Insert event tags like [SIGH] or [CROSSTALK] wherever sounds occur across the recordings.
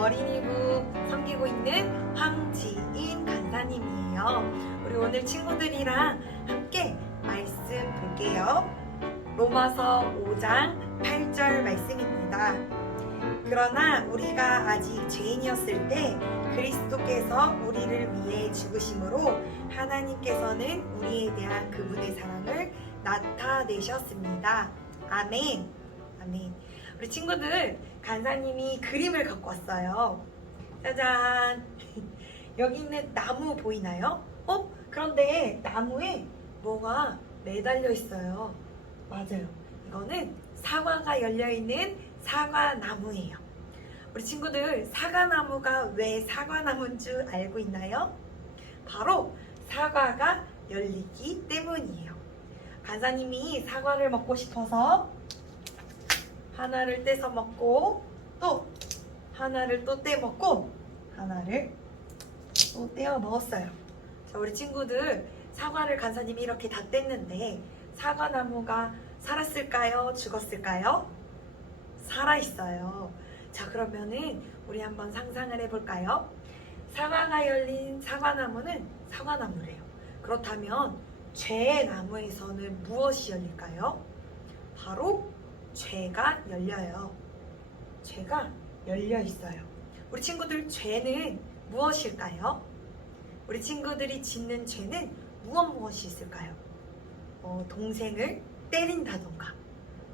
어린이부 섬기고 있는 황지인 간사님이에요. 우리 오늘 친구들이랑 함께 말씀 볼게요. 로마서 5장 8절 말씀입니다. 그러나 우리가 아직 죄인이었을 때 그리스도께서 우리를 위해 죽으심으로 하나님께서는 우리에 대한 그분의 사랑을 나타내셨습니다. 아멘. 아멘. 우리 친구들 간사님이 그림을 갖고 왔어요. 짜잔. [LAUGHS] 여기 있는 나무 보이나요? 어? 그런데 나무에 뭐가 매달려 있어요. 맞아요. 이거는 사과가 열려 있는 사과나무예요. 우리 친구들 사과나무가 왜 사과나무인 줄 알고 있나요? 바로 사과가 열리기 때문이에요. 간사님이 사과를 먹고 싶어서 하나를 떼서 먹고 또 하나를 또 떼 먹고 하나를 또 떼어 먹었어요. 자, 우리 친구들 사과를 간사님이 이렇게 다 뗐는데 사과나무가 살았을까요? 죽었을까요? 살아있어요. 자, 그러면은 우리 한번 상상을 해볼까요? 사과가 열린 사과나무는 사과나무래요. 그렇다면 죄의 나무에서는 무엇이 열릴까요? 바로 죄가 열려요. 죄가 열려 있어요. 우리 친구들 죄는 무엇일까요? 우리 친구들이 짓는 죄는 무엇 무엇이 있을까요? 어, 동생을 때린다던가,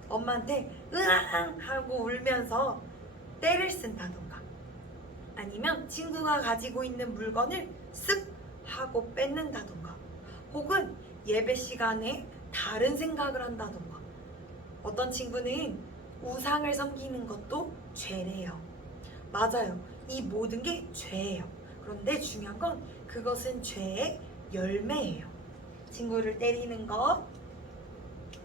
엄마한테 으앙 하고 울면서 때를 쓴다던가, 아니면 친구가 가지고 있는 물건을 쓱 하고 뺏는다던가, 혹은 예배 시간에 다른 생각을 한다던가, 어떤 친구는 우상을 섬기는 것도 죄래요. 맞아요. 이 모든 게 죄예요. 그런데 중요한 건 그것은 죄의 열매예요. 친구를 때리는 것,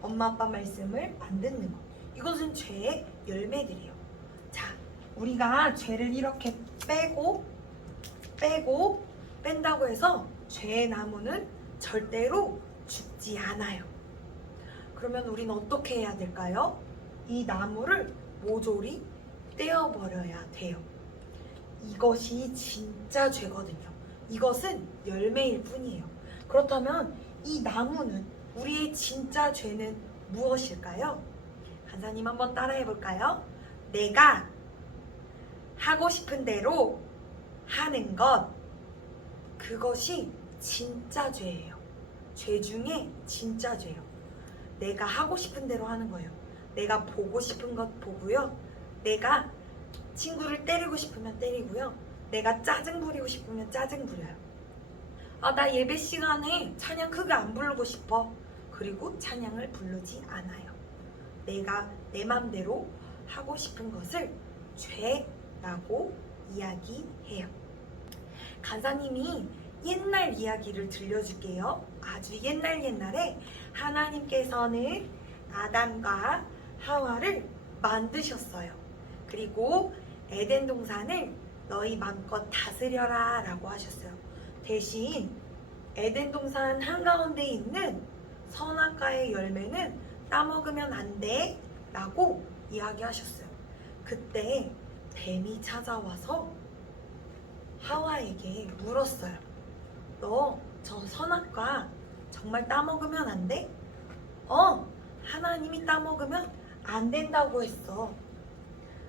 엄마 아빠 말씀을 안 듣는 것. 이것은 죄의 열매들이에요. 자, 우리가 죄를 이렇게 빼고 빼고 뺀다고 해서 죄의 나무는 절대로 죽지 않아요. 그러면 우리는 어떻게 해야 될까요? 이 나무를 모조리 떼어버려야 돼요. 이것이 진짜 죄거든요. 이것은 열매일 뿐이에요. 그렇다면 이 나무는 우리의 진짜 죄는 무엇일까요? 간사님 한번 따라해 볼까요? 내가 하고 싶은 대로 하는 것. 그것이 진짜 죄예요. 죄 중에 진짜 죄요. 내가 하고 싶은 대로 하는 거예요. 내가 보고 싶은 것 보고요. 내가 친구를 때리고 싶으면 때리고요. 내가 짜증 부리고 싶으면 짜증 부려요. 아, 나 예배 시간에 찬양 크게 안 부르고 싶어. 그리고 찬양을 부르지 않아요. 내가 내 맘대로 하고 싶은 것을 죄라고 이야기해요. 간사님이 옛날 이야기를 들려줄게요. 아주 옛날 옛날에 하나님께서는 아담과 하와를 만드셨어요. 그리고 에덴 동산을 너희 마음껏 다스려라 라고 하셨어요. 대신 에덴 동산 한가운데 있는 선악과의 열매는 따먹으면 안 돼 라고 이야기하셨어요. 그때 뱀이 찾아와서 하와에게 물었어요. 너 저 선악과 정말 따먹으면 안 돼? 어, 하나님이 따먹으면 안 된다고 했어.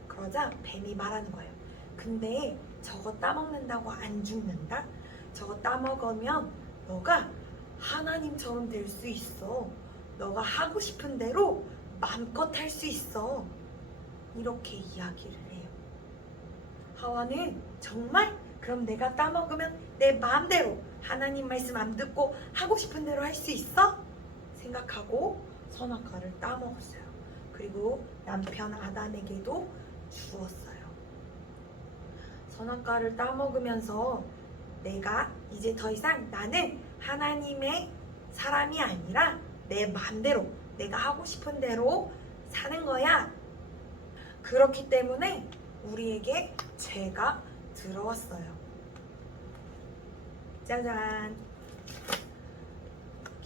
그러자 뱀이 말하는 거예요. 근데 저거 따먹는다고 안 죽는다? 저거 따먹으면 너가 하나님처럼 될 수 있어. 너가 하고 싶은 대로 마음껏 할 수 있어. 이렇게 이야기를 해요. 하와는 정말 그럼 내가 따먹으면 내 마음대로 하나님 말씀 안 듣고 하고 싶은 대로 할 수 있어? 생각하고 선악과를 따먹었어요. 그리고 남편 아담에게도 주었어요. 선악과를 따먹으면서 내가 이제 더 이상 나는 하나님의 사람이 아니라 내 마음대로 내가 하고 싶은 대로 사는 거야. 그렇기 때문에 우리에게 죄가 들어왔어요. 짜잔.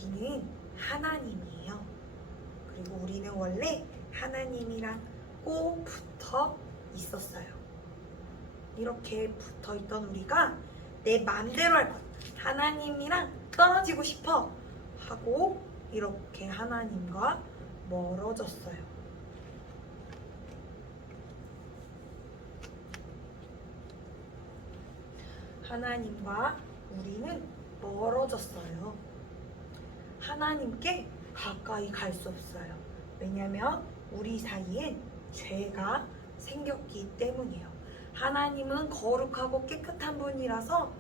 여기는 하나님이에요. 그리고 우리는 원래 하나님이랑 꼭 붙어 있었어요. 이렇게 붙어 있던 우리가 내 마음대로 할 것, 하나님이랑 떨어지고 싶어 하고 이렇게 하나님과 멀어졌어요. 하나님과 우리는 멀어졌어요. 하나님께 가까이 갈 수 없어요. 왜냐하면 우리 사이엔 죄가 생겼기 때문이에요. 하나님은 거룩하고 깨끗한 분이라서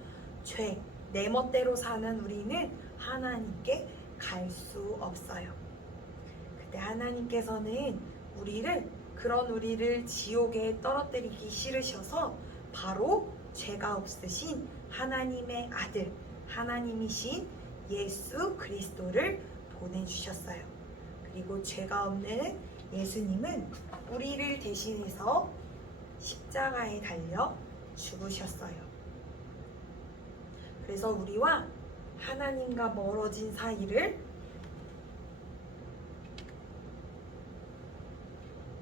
죄, 내 멋대로 사는 우리는 하나님께 갈 수 없어요. 그때 하나님께서는 우리를 그런 우리를 지옥에 떨어뜨리기 싫으셔서 바로 죄가 없으신 하나님의 아들, 하나님이신 예수 그리스도를 보내주셨어요. 그리고 죄가 없는 예수님은 우리를 대신해서 십자가에 달려 죽으셨어요. 그래서 우리와 하나님과 멀어진 사이를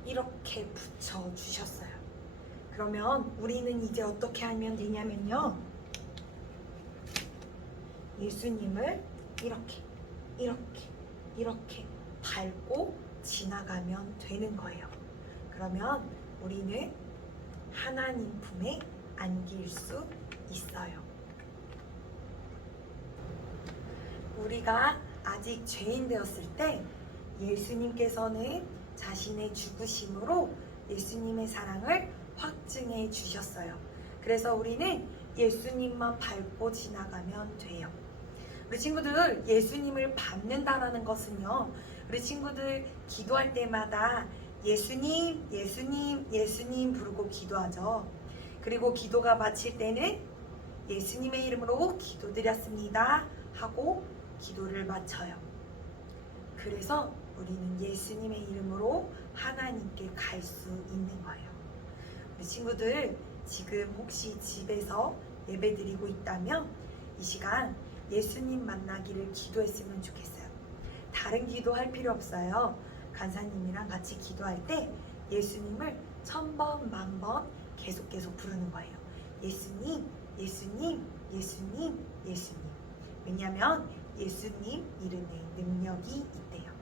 이렇게 붙여 주셨어요. 그러면 우리는 이제 어떻게 하면 되냐면요. 예수님을 이렇게, 이렇게, 이렇게 밟고 지나가면 되는 거예요. 그러면 우리는 하나님 품에 안길 수 있어요. 우리가 아직 죄인 되었을 때 예수님께서는 자신의 죽으심으로 예수님의 사랑을 확증해 주셨어요. 그래서 우리는 예수님만 밟고 지나가면 돼요. 우리 친구들 예수님을 밟는다라는 것은요. 우리 친구들 기도할 때마다 예수님, 예수님, 예수님 부르고 기도하죠. 그리고 기도가 마칠 때는 예수님의 이름으로 기도드렸습니다 하고 기도를 마쳐요. 그래서 우리는 예수님의 이름으로 하나님께 갈 수 있는 거예요. 우리 친구들 지금 혹시 집에서 예배 드리고 있다면 이 시간 예수님 만나기를 기도했으면 좋겠어요. 다른 기도 할 필요 없어요. 간사님이랑 같이 기도할 때 예수님을 천번 만번 계속 계속 부르는 거예요. 예수님, 예수님, 예수님, 예수님. 왜냐하면 예수님 이름에 능력이 있대요.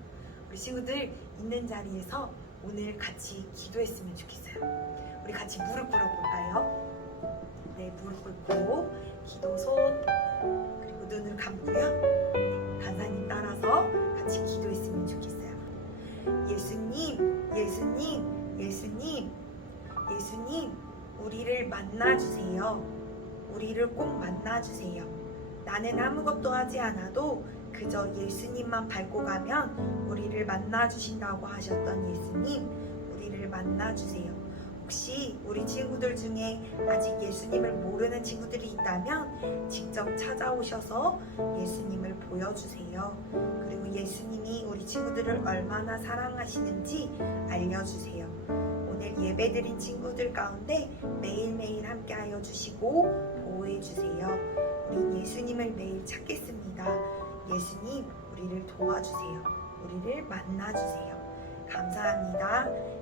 우리 친구들 있는 자리에서 오늘 같이 기도했으면 좋겠어요. 우리 같이 무릎 꿇어볼까요? 네, 무릎 꿇고 기도 손 눈을 감고요. 간사님 따라서 같이 기도했으면 좋겠어요. 예수님, 예수님, 예수님, 예수님, 우리를 만나주세요. 우리를 꼭 만나주세요. 나는 아무것도 하지 않아도 그저 예수님만 밟고 가면 우리를 만나주신다고 하셨던 예수님, 우리를 만나주세요. 혹시 우리 친구들 중에 아직 예수님을 모르는 친구들이 있다면 직접 찾아오셔서 예수님을 보여주세요. 그리고 예수님이 우리 친구들을 얼마나 사랑하시는지 알려주세요. 오늘 예배드린 친구들 가운데 매일매일 함께하여 주시고 보호해주세요. 우리 예수님을 매일 찾겠습니다. 예수님, 우리를 도와주세요. 우리를 만나주세요. 감사합니다.